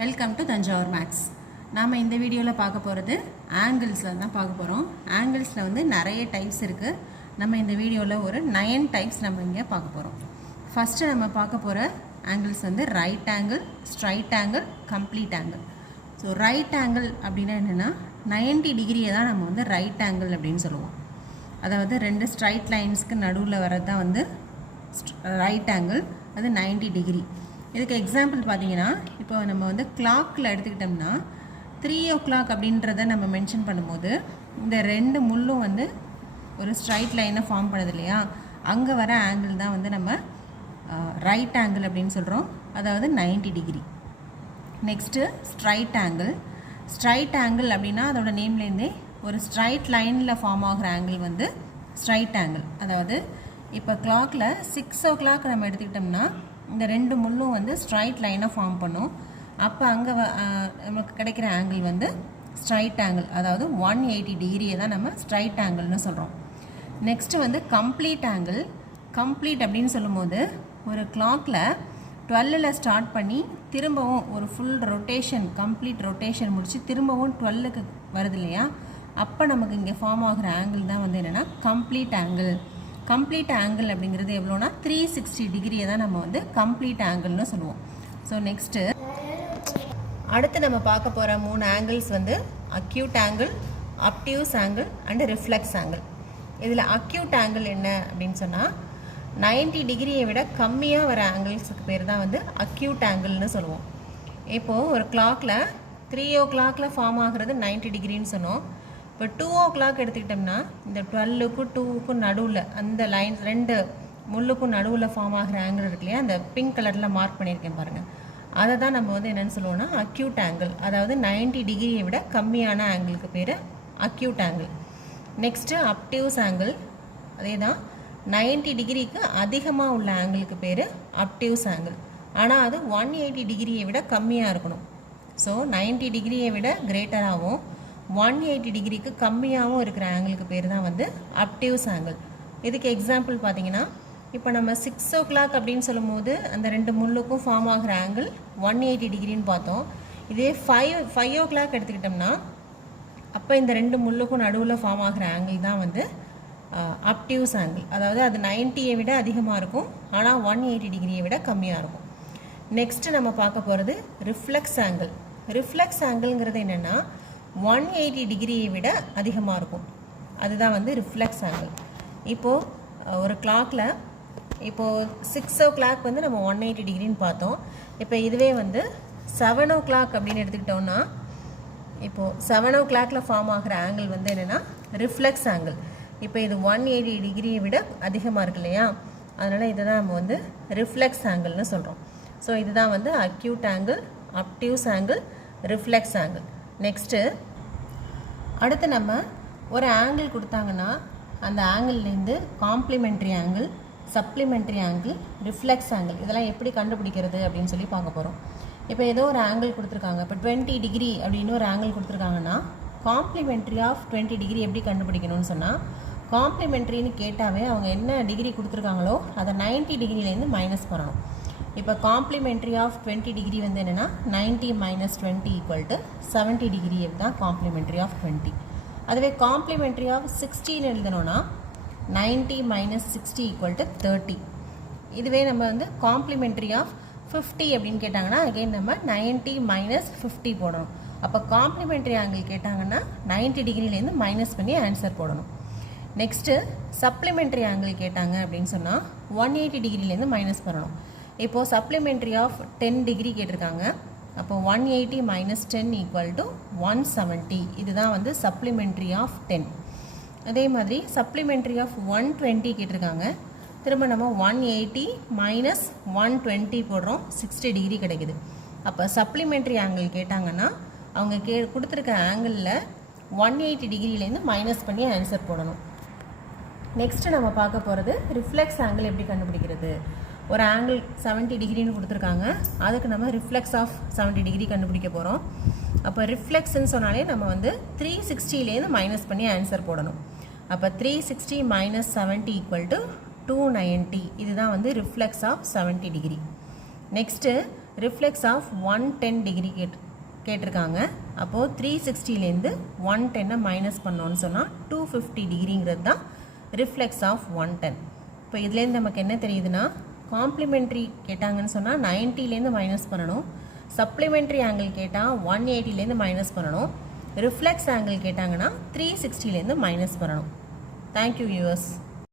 Welcome to Thanjavur maths. நாம் இந்த வீடியோவில் பார்க்க போகிறது ஆங்கிள்ஸில் தான் பார்க்க போகிறோம். ஆங்கிள்ஸில் வந்து நிறைய டைப்ஸ் இருக்குது. நம்ம இந்த வீடியோவில் ஒரு 9 டைப்ஸ் நம்ம இங்கே பார்க்க போகிறோம். ஃபஸ்ட்டு நம்ம பார்க்க போகிற ஆங்கிள்ஸ் வந்து right angle, straight angle, complete angle. So right angle அப்படின்னா என்னென்னா 90 டிகிரியை தான் நம்ம வந்து ரைட் ஆங்கிள் அப்படின்னு சொல்லுவோம். அதாவது ரெண்டு ஸ்ட்ரைட் லைன்ஸ்க்கு நடுவில் வர்றது தான் வந்து ரைட் ஆங்கிள், அது 90 டிகிரி. இதுக்கு எக்ஸாம்பிள் பார்த்தீங்கன்னா, இப்போ நம்ம வந்து கிளாக்கில் எடுத்துக்கிட்டோம்னா 3 o'clock அப்படின்றத நம்ம மென்ஷன் பண்ணும்போது இந்த ரெண்டு முள்ளும் வந்து ஒரு ஸ்ட்ரைட் லைனை ஃபார்ம் பண்ணுது இல்லையா, அங்கே வர ஆங்கிள் தான் வந்து நம்ம ரைட் ஆங்கிள் அப்படின்னு சொல்கிறோம், அதாவது 90 degree. Next straight angle. Straight angle அப்படின்னா அதோட நேம்லேருந்தே ஒரு ஸ்ட்ரைட் லைனில் ஃபார்ம் ஆகிற ஆங்கிள் வந்து ஸ்ட்ரைட் ஆங்கிள். அதாவது இப்போ கிளாக்கில் 6 o'clock நம்ம எடுத்துக்கிட்டோம்னா இந்த ரெண்டு முள்ளும் வந்து ஸ்ட்ரைட் லைனாக ஃபார்ம் பண்ணும். அப்போ அங்கே நமக்கு கிடைக்கிற ஆங்கிள் வந்து ஸ்ட்ரைட் ஆங்கிள், அதாவது 180 டிகிரியை தான் நம்ம ஸ்ட்ரைட் ஆங்கிள்னு சொல்கிறோம். நெக்ஸ்ட்டு வந்து கம்ப்ளீட் ஆங்கிள். கம்ப்ளீட் அப்படின்னு சொல்லும்போது ஒரு கிளாக்கில் 12ல் ஸ்டார்ட் பண்ணி திரும்பவும் ஒரு ஃபுல் ரொட்டேஷன், கம்ப்ளீட் ரொட்டேஷன் முடித்து திரும்பவும் 12க்கு வருது இல்லையா, அப்போ நமக்கு இங்கே ஃபார்ம் ஆகிற ஆங்கிள் தான் வந்து என்னென்னா கம்ப்ளீட் ஆங்கிள். கம்ப்ளீட் ஆங்கிள் அப்படிங்கிறது எவ்வளோனா 360 டிகிரியை தான் நம்ம வந்து கம்ப்ளீட் ஆங்கிள்னு சொல்லுவோம். ஸோ நெக்ஸ்ட்டு அடுத்து நம்ம பார்க்க போகிற 3 ஆங்கிள்ஸ் வந்து acute angle, obtuse angle and reflex angle. இதில் அக்யூட் ஆங்கிள் என்ன அப்படின்னு சொன்னால் 90 டிகிரியை விட கம்மியாக வர ஆங்கிள்ஸுக்கு பேர் தான் வந்து அக்யூட் ஆங்கிள்னு சொல்லுவோம். இப்போது ஒரு கிளாக்கில் 3 o'clock ஃபார்ம் ஆகிறது 90 டிகிரின்னு சொன்னோம். இப்போ 2 o'clock எடுத்துக்கிட்டோம்னா இந்த 12க்கும் 2க்கும் நடுவில் அந்த லைன் ரெண்டு முள்ளுக்கும் நடுவில் ஃபார்ம் ஆகிற ஆங்கிள் இருக்கு இல்லையா, அந்த பிங்க் கலரில் மார்க் பண்ணியிருக்கேன் பாருங்கள், அதை தான் நம்ம வந்து என்னென்னு சொல்லுவோம்னா அக்யூட் ஆங்கிள். அதாவது 90 டிகிரியை விட கம்மியான ஆங்கிளுக்கு பேர் acute angle. Next obtuse angle. அதே தான் 90 டிகிரிக்கு அதிகமாக உள்ள ஆங்கிளுக்கு பேர் அப்டியூஸ் ஆங்கிள். ஆனால் அது 180 டிகிரியை விட கம்மியாக இருக்கணும். ஸோ 90 டிகிரியை விட கிரேட்டராகவும் 180 டிகிரிக்கு கம்மியாகவும் இருக்கிற ஆங்கிளுக்கு பேர் தான் வந்து அப்டியூஸ் ஆங்கிள். இதுக்கு எக்ஸாம்பிள் பார்த்தீங்கன்னா, இப்போ நம்ம 6 o'clock அப்படின்னு சொல்லும்போது அந்த ரெண்டு முள்ளுக்கும் ஃபார்ம் ஆகிற ஆங்கிள் 180 டிகிரின்னு பார்த்தோம். இதே 5 o'clock எடுத்துக்கிட்டோம்னா அப்போ இந்த ரெண்டு முள்ளுக்கும் நடுவில் ஃபார்ம் ஆகிற ஆங்கிள் தான் வந்து அப்டியூஸ் ஆங்கிள். அதாவது அது 90யை விட அதிகமாக இருக்கும், ஆனால் 180 டிகிரியை விட கம்மியாக இருக்கும். நெக்ஸ்ட்டு நம்ம பார்க்க போகிறது ரிஃப்ளெக்ஸ் ஆங்கிள். ரிஃப்ளெக்ஸ் ஆங்கிள்ங்கிறது என்னென்னா 180 டிகிரியை விட அதிகமாக இருக்கும், அதுதான் வந்து ரிஃப்ளெக்ஸ் ஆங்கிள். இப்போது ஒரு கிளாக்கில் இப்போது 6 o'clock வந்து நம்ம 180 டிகிரின்னு பார்த்தோம். இப்போ இதுவே வந்து 7 o'clock அப்படின்னு எடுத்துக்கிட்டோம்னா, இப்போது 7 o'clock ஃபார்ம் ஆகிற ஆங்கிள் வந்து என்னென்னா ரிஃப்ளெக்ஸ் ஆங்கிள். இப்போ இது 180 டிகிரியை விட அதிகமாக இருக்கு இல்லையா, அதனால் இதை தான் நம்ம வந்து ரிஃப்ளெக்ஸ் ஆங்கிள்னு சொல்கிறோம். ஸோ இதுதான் வந்து acute angle, obtuse angle, reflex angle. Next அடுத்து நம்ம ஒரு ஆங்கிள் கொடுத்தாங்கன்னா அந்த ஆங்கிள்லேருந்து complementary angle, supplementary angle, reflex angle இதெல்லாம் எப்படி கண்டுபிடிக்கிறது அப்படின்னு சொல்லி பார்க்க போகிறோம். இப்போ ஏதோ ஒரு ஆங்கிள் கொடுத்துருக்காங்க, இப்போ 20 டிகிரி அப்படின்னு ஒரு ஆங்கிள் கொடுத்துருக்காங்கன்னா காம்ப்ளிமெண்ட்ரி ஆஃப் 20 டிகிரி எப்படி கண்டுபிடிக்கணும்னு சொன்னால், காம்ப்ளிமெண்ட்ரின்னு கேட்டாவே அவங்க என்ன டிகிரி கொடுத்துருக்காங்களோ அதை 90 டிகிரிலேருந்து மைனஸ் பண்ணணும். இப்போ காம்ப்ளிமெண்ட்ரி ஆஃப் 20 டிகிரி வந்து என்னென்னா 90 - 20 = 70 டிகிரி தான் காம்ப்ளிமெண்ட்ரி ஆஃப் 20. அதுவே காம்ப்ளிமெண்ட்ரி ஆஃப் 60ன்னு எழுதணும்னா 90 - 60 = 30. இதுவே நம்ம வந்து காம்ப்ளிமெண்ட்ரி ஆஃப் 50 அப்படின்னு கேட்டாங்கன்னா அகைன் நம்ம 90 - 50 போடணும். அப்போ காம்ப்ளிமெண்ட்ரி ஆங்கிள் கேட்டாங்கன்னா 90 டிகிரிலேருந்து மைனஸ் பண்ணி ஆன்சர் போடணும். நெக்ஸ்ட்டு சப்ளிமெண்ட்ரி ஆங்கிள் கேட்டாங்க அப்படின்னு சொன்னால் 180 டிகிரிலேருந்து மைனஸ் பண்ணணும். இப்போது சப்ளிமெண்ட்ரி ஆஃப் 10 டிகிரி கேட்டிருக்காங்க, அப்போ 180 - 10 = 170. இதுதான் வந்து சப்ளிமெண்ட்ரி ஆஃப் 10. அதே மாதிரி சப்ளிமெண்ட்ரி ஆஃப் 120 கேட்டிருக்காங்க, திரும்ப நம்ம 180 - 120 போடுறோம், 60 டிகிரி கிடைக்குது. அப்போ சப்ளிமெண்ட்ரி ஆங்கிள் கேட்டாங்கன்னா அவங்க கொடுத்துருக்க ஆங்கிளில் 180 டிகிரிலேருந்து மைனஸ் பண்ணி ஆன்சர் போடணும். நெக்ஸ்ட்டு நம்ம பார்க்க போகிறது ரிஃப்ளெக்ஸ் ஆங்கிள் எப்படி கண்டுபிடிக்கிறது. ஒரு ஆங்கிள் 70 டிகிரின்னு கொடுத்துருக்காங்க, அதுக்கு நம்ம ரிஃப்ளெக்ஸ் ஆஃப் 70 டிகிரி கண்டுபிடிக்க போகிறோம். அப்போ ரிஃப்ளெக்ஸ்ன்னு சொன்னாலே நம்ம வந்து 360லேருந்து மைனஸ் பண்ணி ஆன்சர் போடணும். அப்போ 360 - 70 = 290. இதுதான் வந்து reflex of 70 degree. Next reflex of 110 degree கேட்டிருக்காங்க. அப்போது 360லேருந்து 110 மைனஸ் பண்ணோன்னு சொன்னால் 250 டிகிரிங்கிறது தான் ரிஃப்ளெக்ஸ் ஆஃப் 110. இப்போ இதுலேருந்து நமக்கு என்ன தெரியுதுன்னா, காம்ப்ளிமெண்ட்ரி கேட்டாங்கன்னு சொன்னால் 90லேருந்து மைனஸ் பண்ணணும். சப்ளிமெண்ட்ரி ஆங்கிள் கேட்டால் 180லேருந்து மைனஸ் பண்ணணும். ரிஃப்ளெக்ஸ் ஆங்கிள் கேட்டாங்கன்னா 360லேருந்து மைனஸ் பண்ணணும். Thank you viewers.